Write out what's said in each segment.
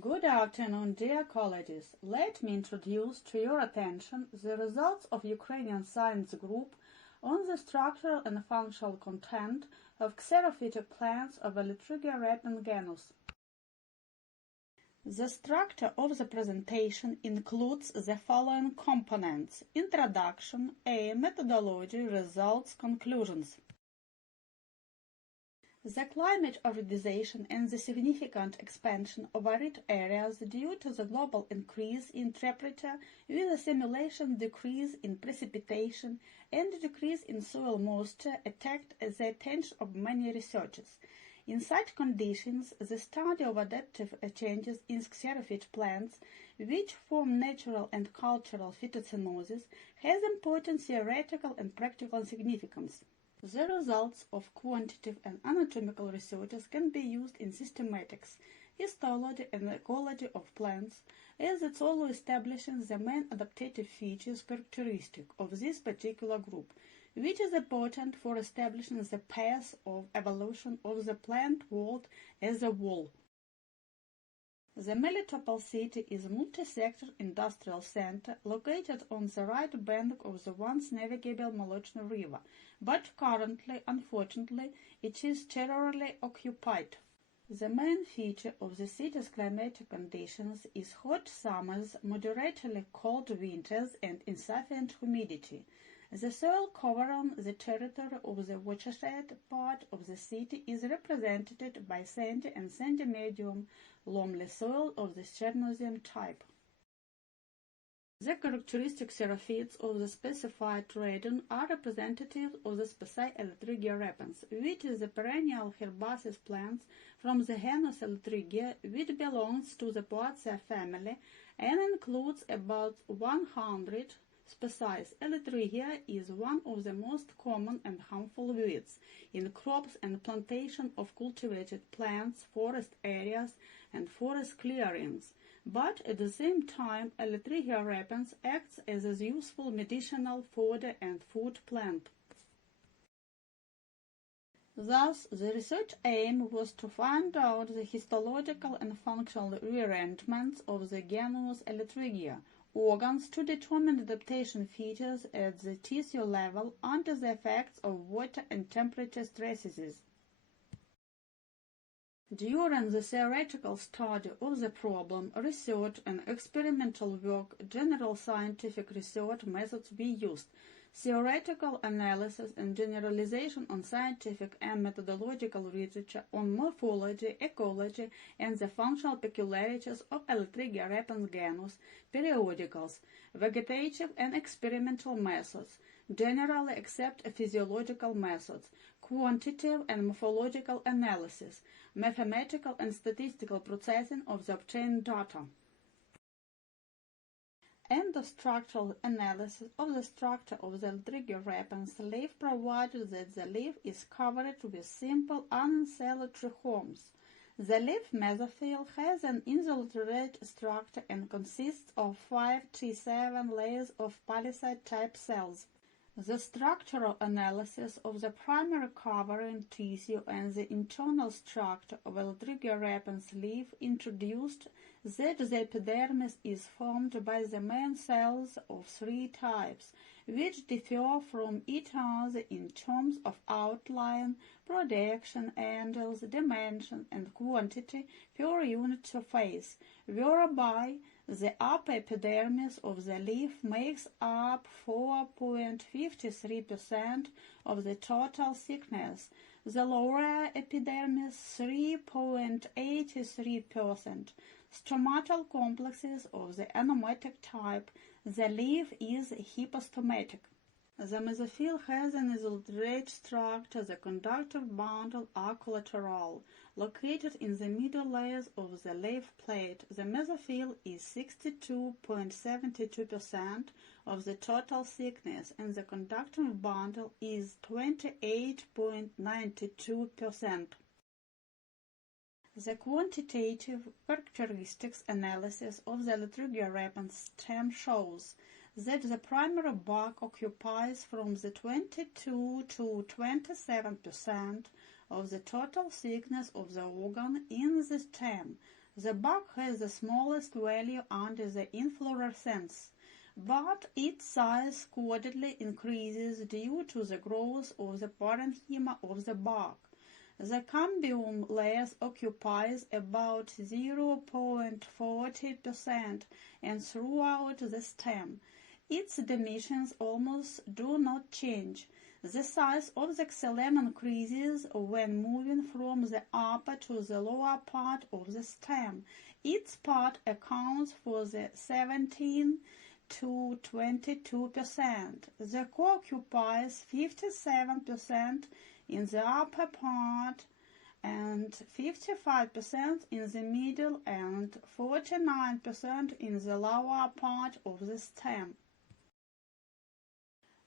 Good afternoon, dear colleagues. Let me introduce to your attention the results of Ukrainian science group on the structural and functional content of xerophytic plants of Elytrigia repens genus. The structure of the presentation includes the following components: introduction, aim, methodology, results, conclusions. The climate aridization and the significant expansion of arid areas due to the global increase in temperature with a simulation decrease in precipitation and decrease in soil moisture attracted the attention of many researchers. In such conditions, the study of adaptive changes in xerophytic plants, which form natural and cultural phytocyanosis, has important theoretical and practical significance. The results of quantitative and anatomical researches can be used in systematics, histology and ecology of plants, as it also establishes the main adaptive features characteristic of this particular group, which is important for establishing the path of evolution of the plant world as a whole. The Melitopol city is a multi-sector industrial center located on the right bank of the once navigable Molochny River, but currently, unfortunately, it is temporarily occupied. The main feature of the city's climatic conditions is hot summers, moderately cold winters, and insufficient humidity. The soil covering the territory of the watershed part of the city is represented by sandy and sandy medium loamy soil of the Chernozem type. The characteristic xerophytes of the specified region are representative of the species Elytrigia repens, which is a perennial herbaceous plant from the genus Elytrigia, which belongs to the Poaceae family and includes about 100 species. Elytrigia is one of the most common and harmful weeds in crops and plantation of cultivated plants, forest areas, and forest clearings. But at the same time, Elytrigia repens acts as a useful medicinal fodder and food plant. Thus, the research aim was to find out the histological and functional rearrangements of the genus Elytrigia, organs to determine adaptation features at the tissue level under the effects of water and temperature stresses. During the theoretical study of the problem, research and experimental work, general scientific research methods were used. Theoretical analysis and generalization on scientific and methodological literature on morphology, ecology, and the functional peculiarities of Elytrigia repens genus, periodicals, vegetative and experimental methods, generally accepted physiological methods, quantitative and morphological analysis, mathematical and statistical processing of the obtained data. Endostructural analysis of the structure of the Elytrigia repens leaf provided that the leaf is covered with simple uncelled trichomes. The leaf mesophyll has an insulated structure and consists of 5 to 7 layers of palisade-type cells. The structural analysis of the primary covering tissue and the internal structure of Elytrigia repens leaf introduced that the epidermis is formed by the main cells of 3 types, which differ from each other in terms of outline, projection, angles, dimension, and quantity per unit surface, whereby the upper epidermis of the leaf makes up 4.53% of the total thickness, the lower epidermis 3.83%. Stomatal complexes of the anomatic type, the leaf is hypostomatic. The mesophyll has an isolated structure. The conductive bundle are collateral, located in the middle layers of the leaf plate. The mesophyll is 62.72% of the total thickness, and the conductive bundle is 28.92%. The quantitative characteristics analysis of the Elytrigia repens stem shows that the primary bark occupies from the 22 to 27% of the total thickness of the organ in the stem. The bug has the smallest value under the inflorescence, but its size quarterly increases due to the growth of the parenchyma of the bug. The cambium layer occupies about 0.40% and throughout the stem. Its dimensions almost do not change. The size of the xylem increases when moving from the upper to the lower part of the stem. Its part accounts for the 17 to 22%. The core occupies 57% in the upper part and 55% in the middle and 49% in the lower part of the stem.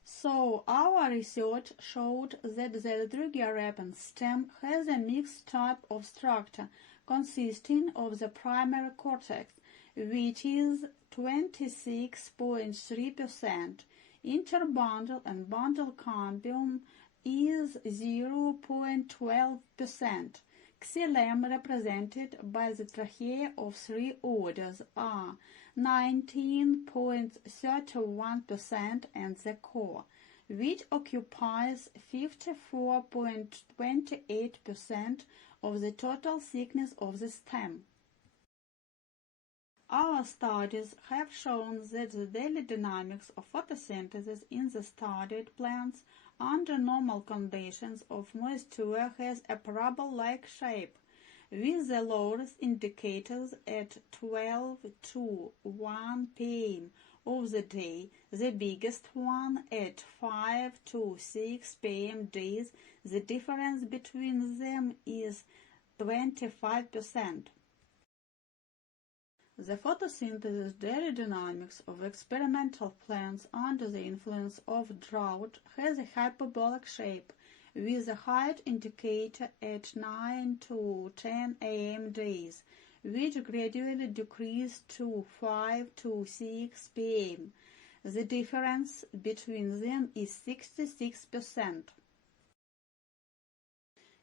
So, our research showed that the Elytrigia repens stem has a mixed type of structure consisting of the primary cortex, which is 26.3%, interbundle and bundle cambium is 0.12%. Xylem, represented by the trachea of three orders, are 19.31%, and the core, which occupies 54.28% of the total thickness of the stem. Our studies have shown that the daily dynamics of photosynthesis in the studied plants under normal conditions of moisture has a parabol-like shape, with the lowest indicators at 12 to 1 p.m. of the day, the biggest one at 5 to 6 p.m. days. The difference between them is 25%. The photosynthesis daily dynamics of experimental plants under the influence of drought has a hyperbolic shape, with the height indicator at 9 to 10 a.m. days, which gradually decrease to 5 to 6 p.m. The difference between them is 66%.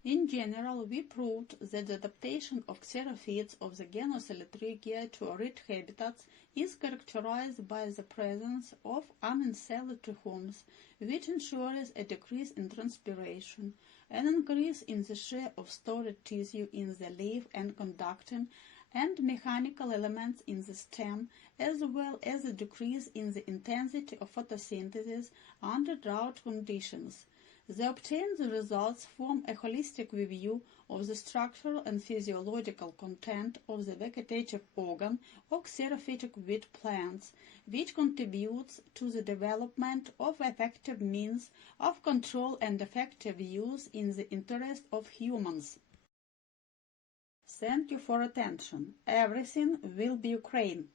In general, we proved that the adaptation of xerophytes of the genus Elytrigia to arid habitats is characterized by the presence of unencelled trichomes, which ensures a decrease in transpiration, an increase in the share of stored tissue in the leaf and conducting and mechanical elements in the stem, as well as a decrease in the intensity of photosynthesis under drought conditions. The obtained results form a holistic review of the structural and physiological content of the vegetative organ of xerophytic wheat plants, which contributes to the development of effective means of control and effective use in the interest of humans. Thank you for attention. Everything will be Ukraine.